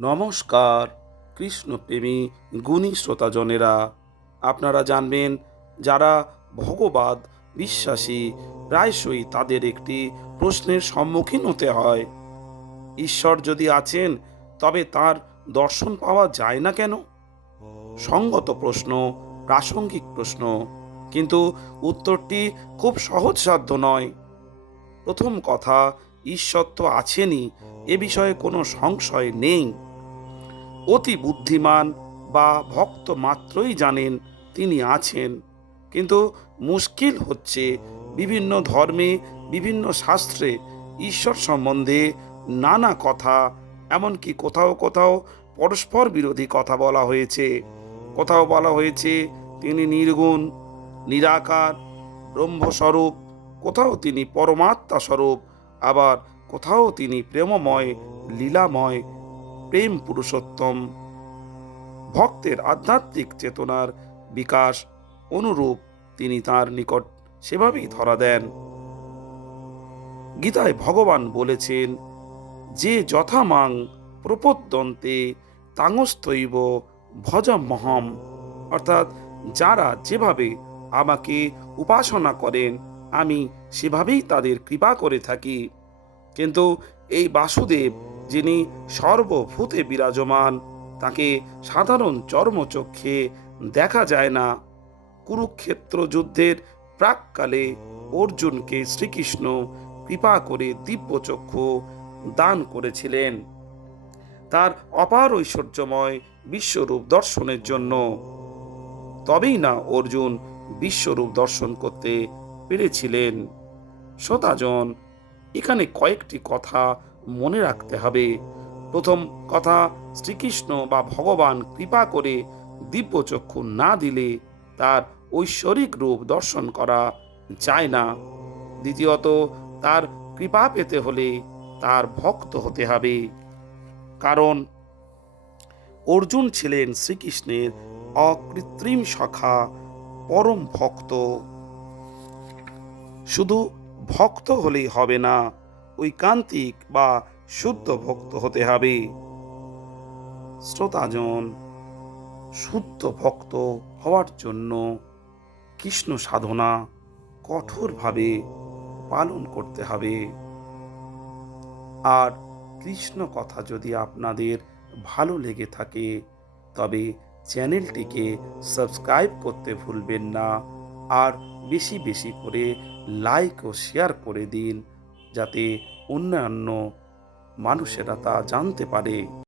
নমস্কার কৃষ্ণপ্রেমী গুণী শ্রোতাজনেরা, আপনারা জানবেন যারা ভগবদ বিশ্বাসী প্রায়শই তাদের একটি প্রশ্নের সম্মুখীন হতে হয়। ঈশ্বর যদি আছেন তবে তার দর্শন পাওয়া যায় না কেন? সঙ্গত প্রশ্ন, প্রাসঙ্গিক প্রশ্ন, কিন্তু উত্তরটি খুব সহজসাধ্য নয়। প্রথম কথা, ঈশ্বর তো আছেনই, এ বিষয়ে কোনো সংশয় নেই। অতি বুদ্ধিমান বা ভক্ত মাত্রই জানেন তিনি আছেন। কিন্তু মুশকিল হচ্ছে বিভিন্ন ধর্মে, বিভিন্ন শাস্ত্রে ঈশ্বর সম্বন্ধে নানা কথা, এমনকি কোথাও কোথাও পরস্পর বিরোধী কথা বলা হয়েছে। কোথাও বলা হয়েছে তিনি নির্গুণ, নিরাকার, ব্রহ্মস্বরূপ, কোথাও তিনি পরমাত্মা স্বরূপ, আবার কোথাও তিনি প্রেমময়, লীলাময়, প্রেম পুরুষোত্তম। ভক্তের আধ্যাত্মিক চেতনার বিকাশ অনুরূপ তিনি তার নিকট সেভাবেই ধরা দেন। গীতায় ভগবান বলেছেন, যে যথামাং প্রপদ্যন্তে তাঙস্তৈব ভজমহম, অর্থাৎ যারা যেভাবে আমাকে উপাসনা করেন আমি সেভাবেই তাদের কৃপা করে থাকি। কিন্তু এই বাসুদেব, যিনি সর্বভূতে বিরাজমান, তাকে সাধারণ চর্মচক্ষে দেখা যায় না। কুরুক্ষেত্র যুদ্ধের প্রাককালে অর্জুনকে শ্রীকৃষ্ণ কৃপা করে দিব্যচক্ষু দান করেছিলেন তার অপার ঐশ্বর্যময় বিশ্বরূপ দর্শনের জন্য। তবেই না অর্জুন বিশ্বরূপ দর্শন করতে পেরেছিলেন। শ্রোতাজন, এখানে কয়েকটি কথা মনে রাখতে হবে। প্রথম কথা, শ্রীকৃষ্ণ বা ভগবান কৃপা করে দিব্যচক্ষু না দিলে তার ঐশ্বরিক রূপ দর্শন করা যায় না। দ্বিতীয়ত, তার কৃপা পেতে হলে তার ভক্ত হতে হবে, কারণ অর্জুন ছিলেন শ্রীকৃষ্ণের অকৃত্রিম সখা, পরম ভক্ত। শুধু ভক্ত হলেই হবে না, ঐকান্তিক বা শুদ্ধ ভক্ত হতে হবে। শ্রোতাজন, শুদ্ধ ভক্ত হওয়ার জন্য কৃষ্ণ সাধনা কঠোরভাবে পালন করতে হবে। আর কৃষ্ণ কথা যদি আপনাদের ভালো লেগে থাকে তবে চ্যানেলটিকে সাবস্ক্রাইব করতে ভুলবেন না। আর বেশি বেশি করে লাইক ও শেয়ার করে দিন, যাতে অন্যান্য মানুষেরা তা জানতে পারে।